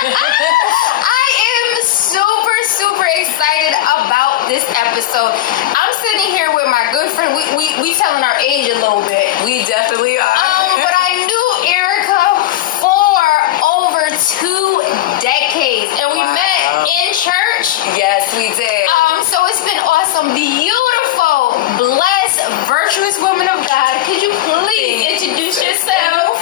I am super, super excited about this episode. I'm sitting here with my good friend. We telling our age a little bit. We definitely are. But I knew Erica for over 2 decades, and we met in church. Yes, we did. So it's been awesome. Beautiful, blessed, virtuous woman of God. Could you please introduce yourself?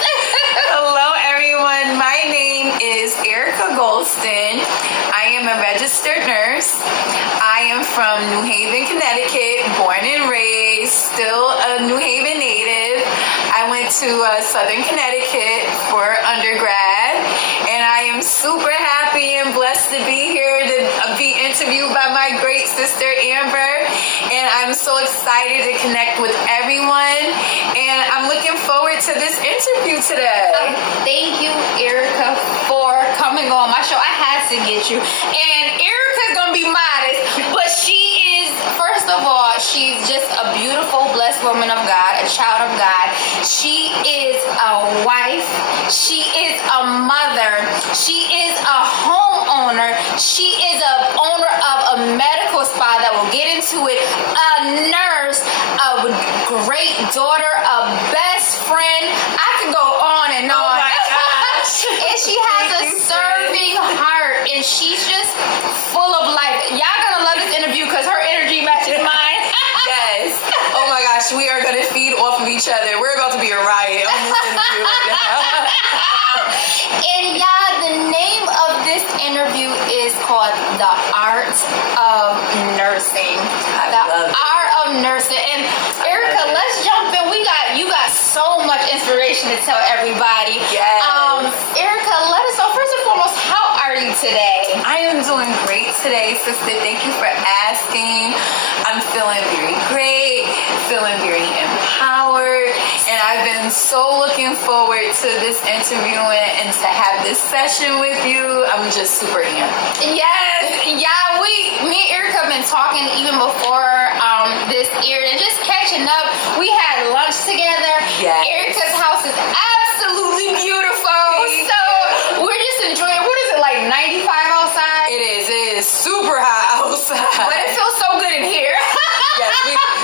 Hello, everyone. My name is Erica Gholston. I am a registered nurse. I am from New Haven, Connecticut, born and raised, still a New Haven native. I went to Southern Connecticut for undergrad, and I am super happy and blessed to be here to be interviewed by my great sister Amber, and I'm so excited to connect with everyone, and I'm looking forward to this interview today. Thank you, Erica, for coming on my show. I had to get you, and Erica's gonna be modest, but she is, first of all, she's just a beautiful, blessed woman of God, a child of God. She is a wife. She is a mother. She is a homeowner. She is an owner of a medical spa that we'll get into it. A nurse, a great daughter, a best friend. I could go on and on. Oh my gosh. And she has a serving heart, and she's just full of life. Y'all gonna love this interview because her energy matches mine. Yes. Oh my gosh, we are going to feed off of each other. We're about to be a riot on this interview right now. And y'all, the name of this interview is called The Art of Nursing. The Art of Nursing. And Erica, let's jump in. You got so much inspiration to tell everybody. Yes. Erica, let us know, first and foremost, how are you today? I am doing great today, sister. Thank you for asking. I'm feeling very great, feeling very empowered, and I've been so looking forward to this interview and to have this session with you. I'm just super amped. Yes, yeah, me and Erica have been talking even before this year and just catching up. We had lunch together. Yes. Erica's house is absolutely beautiful. So we're just enjoying, what is it, like 95 outside? It is super hot outside. But it feels so good in here. Yes,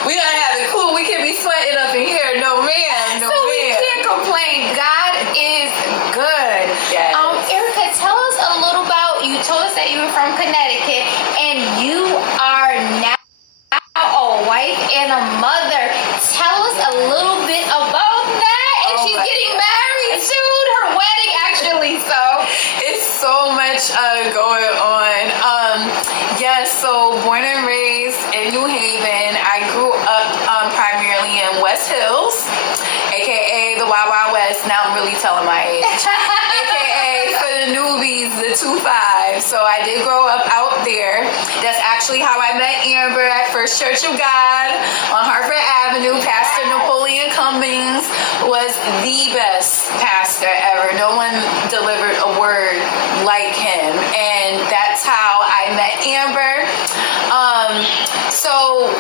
we gotta have it cool. We can't be sweating up in here. No ma'am, no so ma'am. We can't complain. God is good. Yes. Erica, tell us a little about, you told us that you were from Connecticut, and you are now a wife and a mother. Tell us a little bit about that. And she's getting married soon. Her wedding, actually. So it's so much going on. Yes, so born and raised in New Haven. I grew up primarily in West Hills, aka the Wild Wild West. Now I'm really telling my age. Aka for the newbies, the 2-5. So I did grow up out there. That's actually how I met Amber at First Church of God on Hartford Avenue. Pastor Napoleon Cummings was the best pastor ever. No one delivered a word like him. And that's how I met Amber. So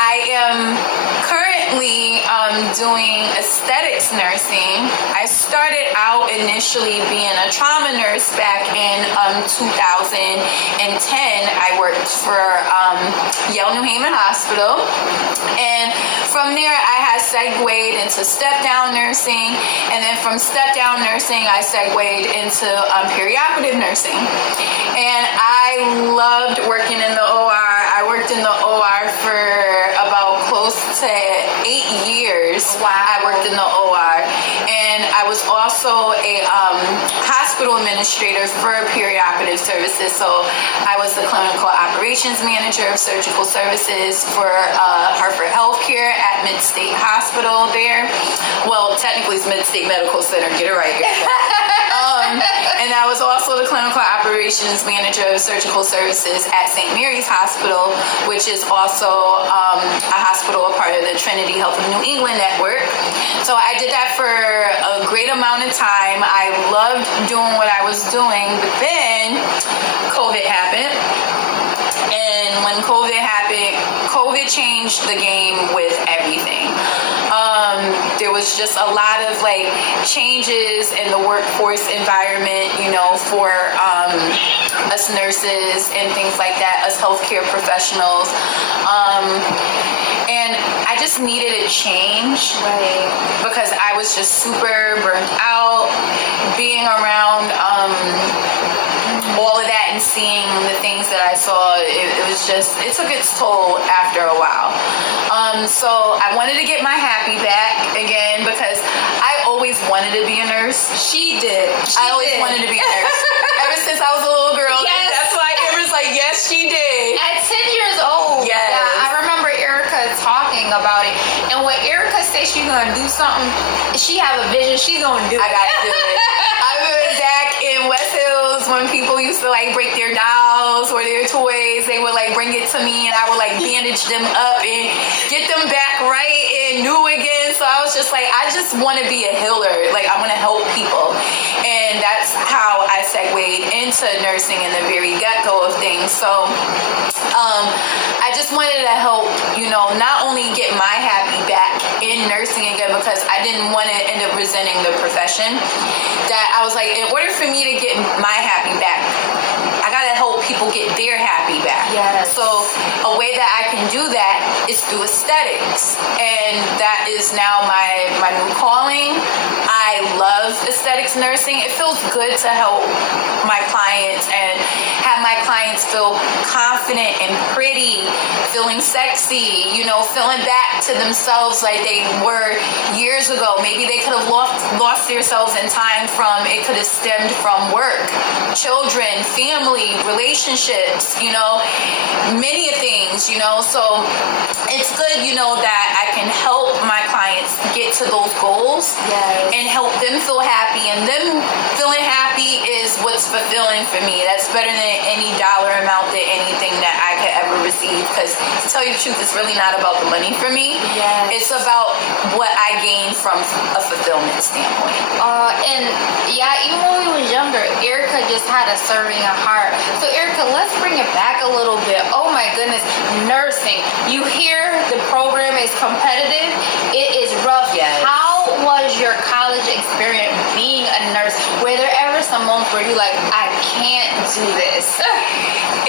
I am currently doing aesthetics nursing. I started out initially being a trauma nurse back in 2010. I worked for Yale New Haven Hospital, and from there I had segued into step-down nursing, and then from step-down nursing I segued into perioperative nursing, and I loved working in the OR. I worked in the OR for about close to 8 years. Wow. I worked in the OR, and I was also a hospital administrator for perioperative services. So I was the clinical operations manager of surgical services for Hartford Healthcare at Mid-State Hospital there. Well, technically it's Mid-State Medical Center. Get it right. And I was also the clinical operations manager of surgical services at St. Mary's Hospital, which is also a hospital, a part of the Trinity Health of New England network. So I did that for a great amount of time. I loved doing what I was doing, but then COVID happened. And when COVID happened, COVID changed the game with everything. There was was just a lot of like changes in the workforce environment, you know, for us nurses and things like that, us healthcare professionals. And I just needed a change, Right. because I was just super burnt out being around all of that and seeing the things that I saw. It took its toll after a while. So I wanted to get my happy back again, because I always wanted to be a nurse. She did. I always wanted to be a nurse. Ever since I was a little girl. Yes. That's why Amber's like, yes, she did. At 10 years old. Yes. Yeah, I remember Erica talking about it. And when Erica says she's going to do something, she have a vision, she's going to do it. I gotta do it. I remember back in West Hills when people used to like break their dolls or their toys, they would like bring it to me and I would like bandage them up and get them back right and new again. So I was just like, I just want to be a healer. Like, I want to help people. And that's how I segued into nursing in the very get-go of things. So I just wanted to help, you know, not only get my happy back in nursing again, because I didn't want to end up resenting the profession, that I was like, in order for me to get my happy back, I gotta help people get their happy back. Yes. So a way that I can do that is through aesthetics, and that is now my new calling. I love aesthetics nursing. It feels good to help my clients and have my clients feel confident and pretty, feeling sexy, you know, feeling back to themselves like they were years ago. Maybe they could have lost themselves in time from, it could have stemmed from work, children, family, relationships, you know, many things, you know. So it's good, you know, that I can help my clients get to those goals. Yes. And help them feel happy, and them feeling happy is what's fulfilling for me. That's better than any dollar amount, than anything that I could ever receive, because to tell you the truth, it's really not about the money for me. Yes. It's about what I gain from a fulfillment standpoint. And yeah, even when we was younger, Erica just had a serving a heart. So Erica, let's bring it back a little bit. Oh my goodness, nursing. You hear the program is competitive. It is rough. Yes. How was your college experience being a nurse? Were there ever some moments where you like, I can't do this?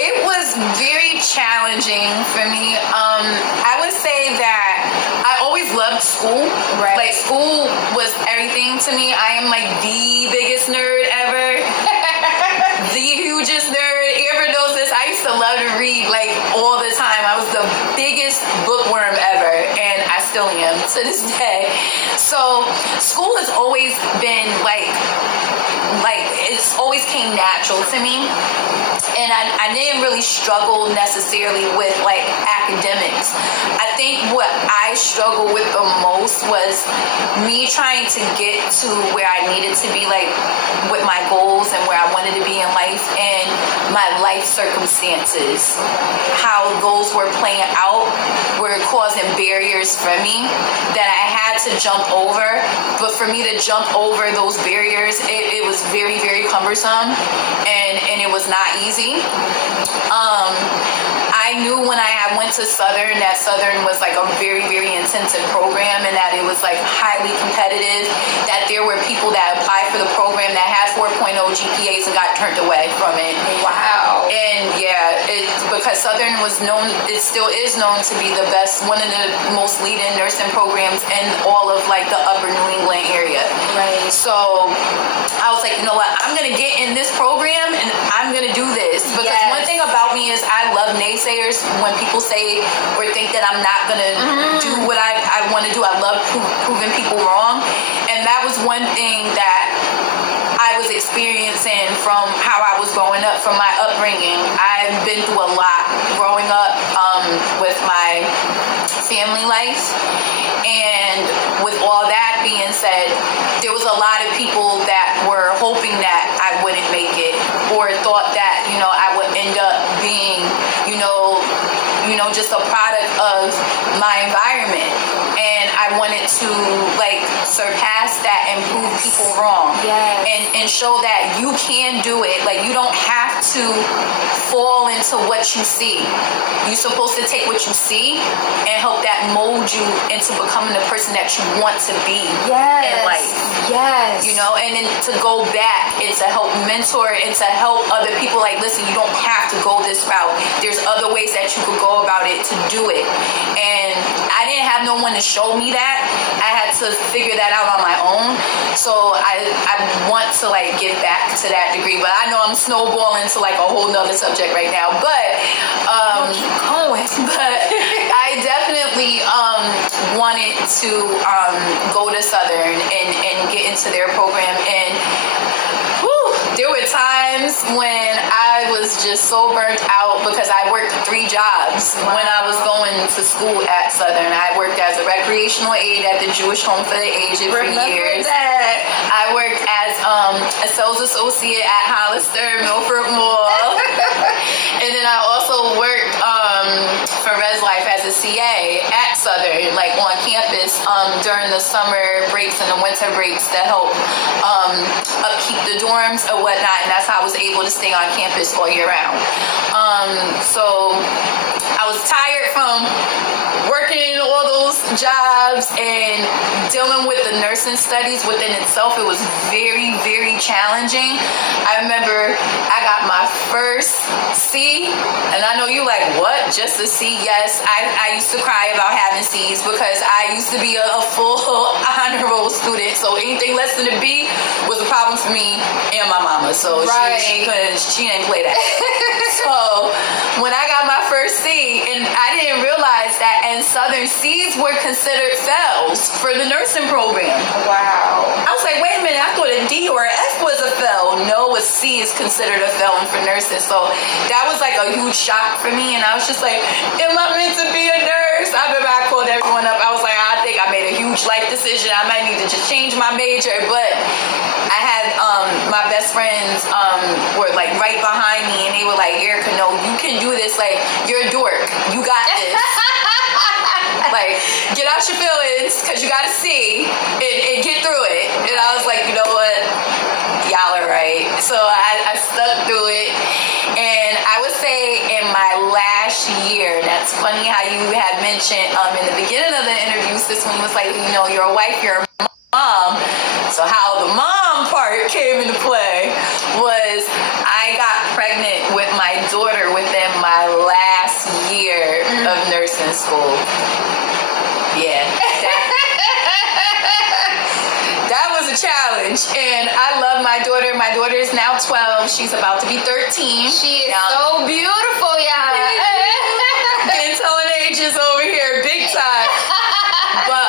It was very challenging for me. I would say that I always loved school. Right. Like, school was everything to me. I am like the biggest nerd ever. The hugest nerd. Amber knows this. I used to love to read like all the time. I was the biggest bookworm ever, and I still am to this day. So school has always been like it's always came natural to me. And I didn't really struggle necessarily with like academics. I think what I struggled with the most was me trying to get to where I needed to be, like with my goals and where I wanted to be in life, and my life circumstances, how those were playing out, were causing barriers for me that I had to jump over. But for me to jump over those barriers, it was very, very cumbersome, and it was not easy. I knew when I went to Southern that Southern was like a very, very intensive program, and that it was like highly competitive, that there were people that applied for the program that had 4.0 GPAs and got turned away from it. Wow. And yeah, because Southern was known, it still is known to be the best, one of the most leading nursing programs in all of like the upper New England area. Right. So I was like, you know what, I'm going to get in this program and I'm going to do this. Because Yes. one thing about me is I love naysayers. When people say or think that I'm not going to do what I want to do, I love proving people wrong. And that was one thing that I was experiencing from how I was growing up, from my upbringing. I've been through a lot growing up with my family life. And with all that being said, there was a lot of people that were hoping that I wouldn't make it, or thought that, you know, I would end up being, you know, just a product of my environment. And I I wanted to like surpass that and prove people wrong. Yes. And show that you can do it. Like, you don't have to fall into what you see. You're supposed to take what you see and help that mold you into becoming the person that you want to be in life. Yes. You know, and then to go back and to help mentor and to help other people, like, listen, you don't have to go this route. There's other ways that you could go about it to do it. And I didn't have no one to show me that. I had to figure that out on my own. So I want to like give back to that degree, but I know I'm snowballing to like a whole nother subject right now. But keep going. But I definitely wanted to go to Southern and get into their program. And there were times when I was just so burnt out because I worked 3 jobs when I was going to school at Southern. I worked as a recreational aide at the Jewish Home for the Aged for years. I worked as a sales associate at Hollister, Milford Mall. And then I also worked for Res Life as a CA at Southern, like on campus during the summer breaks and the winter breaks to help upkeep the dorms or whatnot, and that's how I was able to stay on campus all year round. So I was tired from working all those jobs and dealing with the nursing studies within itself. It was very, very challenging. I remember I got my first C, and I know you like, what? Just a C? Yes, I used to cry about having C's because I used to be a full honor roll student, so anything less than a B was a problem for me and my mama. So she didn't play that. So when I got my first C, and I didn't realize that in Southern, C's were considered fails for the nursing program. Wow. I was like, wait a minute, I thought a D or an F was a fail. No, a C is considered a fail for nurses. So that was like a huge shock for me, and I was just like, am I meant to be a nurse? I remember I called everyone up. I was like, I think I made a huge life decision. I might need to just change my major. But I had my best friends were like right behind me, and they were like, Erica, no, you can do this. Like, you're a dork. You got this. Like, get out your feelings because you got to see and get through it. And I was like, you know what? Y'all are right. So I stuck through it. And I would say in my last year, that's funny how you had mentioned in the beginning of the interview, sis, when you was like, you know, you're a wife, you're a mom. So how the mom part came into play was I got pregnant with my daughter within my last year of nursing school. Yeah. That was a challenge. And I love my daughter. My daughter is now 12. She's about to be 13. She is so beautiful, y'all. Getting telling ages over here, big time. But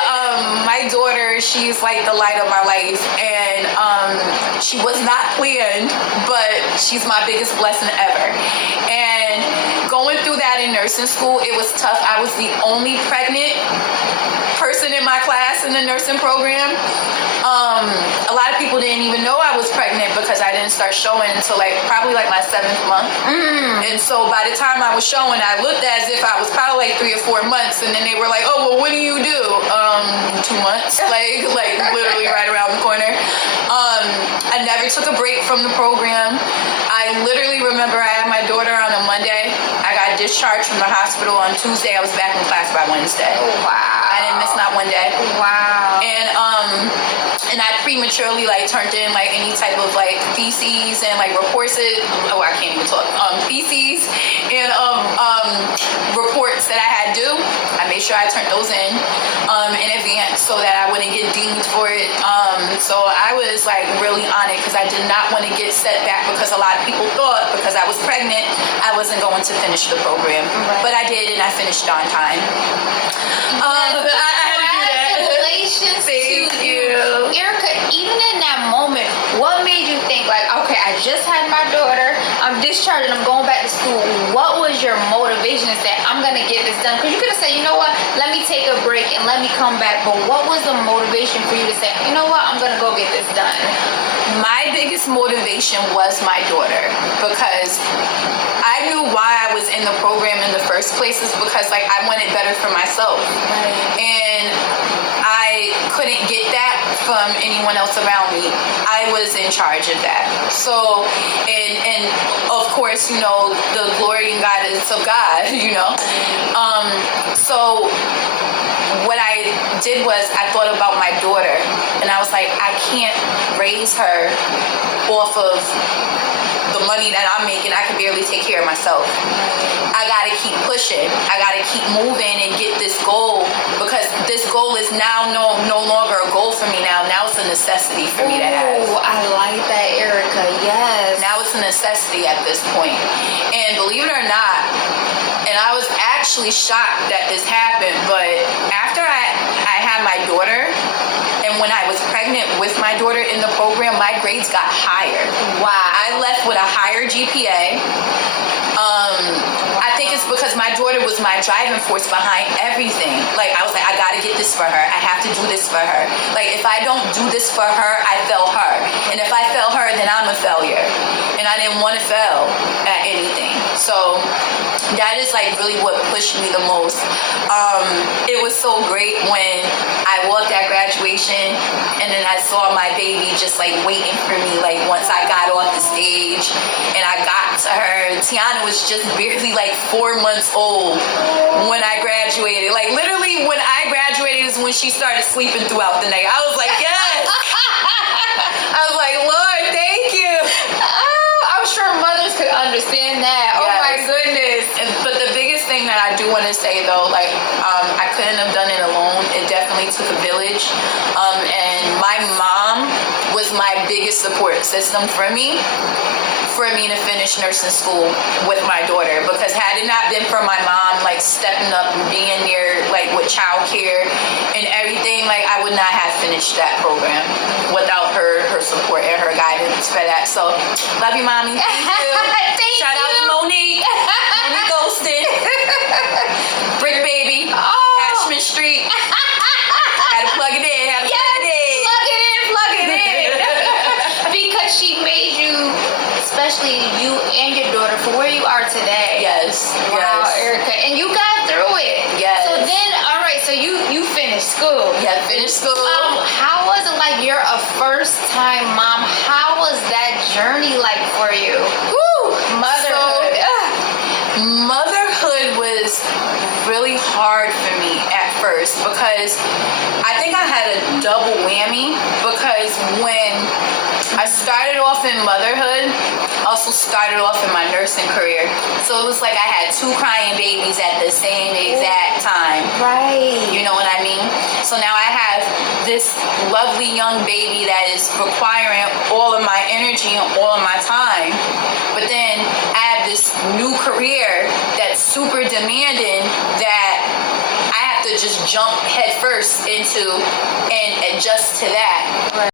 my daughter, she's like the light of my life. And she was not planned, but she's my biggest blessing ever. And going through that in nursing school, it was tough. I was the only pregnant person in my class in the nursing program. A lot of people didn't even know I was pregnant because I didn't start showing until probably my 7th month. And so by the time I was showing, I looked as if I was probably 3 or 4 months. And then they were like, oh, well, what do you do? 2 months, like literally right around the corner. I never took a break from the program. I literally remember I had my daughter on a Monday. I got discharged from the hospital on Tuesday. I was back in class by Wednesday. Oh, wow. I didn't miss not one day. Wow. And I prematurely turned in any type of feces and reports. I can't even talk. Feces and reports that I had due. I made sure I turned those in advance so that I wouldn't get deemed for it. So I was really on it because I did not want to get set back because a lot of people thought because I was pregnant I wasn't going to finish the program. Right. But I did, and I finished on time. I had to do that. Congratulations. Thank you. Erica, even in that moment, what made you think okay, I just had my daughter, I'm discharged and I'm going back to school. What was your motivation to say, I'm going to get this done? Because you could have said, you know what, let me take a break and let me come back. But what was the motivation for you to say, you know what, I'm going to go get this done? My biggest motivation was my daughter, because I knew why I was in the program in the first place is because I wanted better for myself. Right. And I couldn't get that from anyone else around me. I was in charge of that. So, and of course, you know, the glory and guidance of God, you know. So what I did was I thought about my daughter, and I was like, I can't raise her off of the money that I'm making. I can barely take care of myself. I gotta keep pushing. I gotta keep moving and get this goal, because this goal is now no longer a goal for me now. Now it's a necessity for me to have. Oh, I like that, Erica. Yes. Now it's a necessity at this point. And believe it or not, and I was actually shocked that this happened, but after I had my daughter, and when I was pregnant with my daughter in the program, my grades got higher. Wow. I left with a higher GPA. I think it's because my daughter was my driving force behind everything. Like, I was like, I gotta get this for her. I have to do this for her. Like, if I don't do this for her, I fail her. And if I fail her, then I'm a failure. And I didn't want to fail at anything. So that is like really what pushed me the most. It was so great when I walked at graduation and then I saw my baby just like waiting for me. Like, once I got off the stage and I got to her, Tiana was just barely like 4 months old when I graduated. Like, literally when I graduated is when she started sleeping throughout the night. I was like, yes. I was like, Lord, thank you. I'm sure mothers could understand that. Oh Yes. my goodness. But the biggest thing that I do want to say though, like, I couldn't have done it alone. It definitely took a village. And my mom was my biggest support system for me to finish nursing school with my daughter, because had it not been for my mom like stepping up and being there like with childcare and everything, like I would not have finished that program without her support and her guidance for that. So love you, mommy. Thank you. Shout out to Monique Gholston. Brick baby. Ashman Street. Gotta plug it in. Plug it in. Because she made you, especially you and your daughter, for where you are today. Yes. Wow, Yes. Erica. And you got through it. Yes. So then, all right, so you finished school. Yeah, finished school. How was it like, you're a first-time mom? How was that journey like for you? Woo! Motherhood. Motherhood was really hard for me at first, because I think I had a double whammy, because when I started off in motherhood, also started off in my nursing career. So it was like I had 2 crying babies at the same exact time. Right. You know what I mean? So now I have this lovely young baby that is requiring all of my energy and all of my time. But then I have this new career that's super demanding that I have to just jump headfirst into and adjust to that. Right.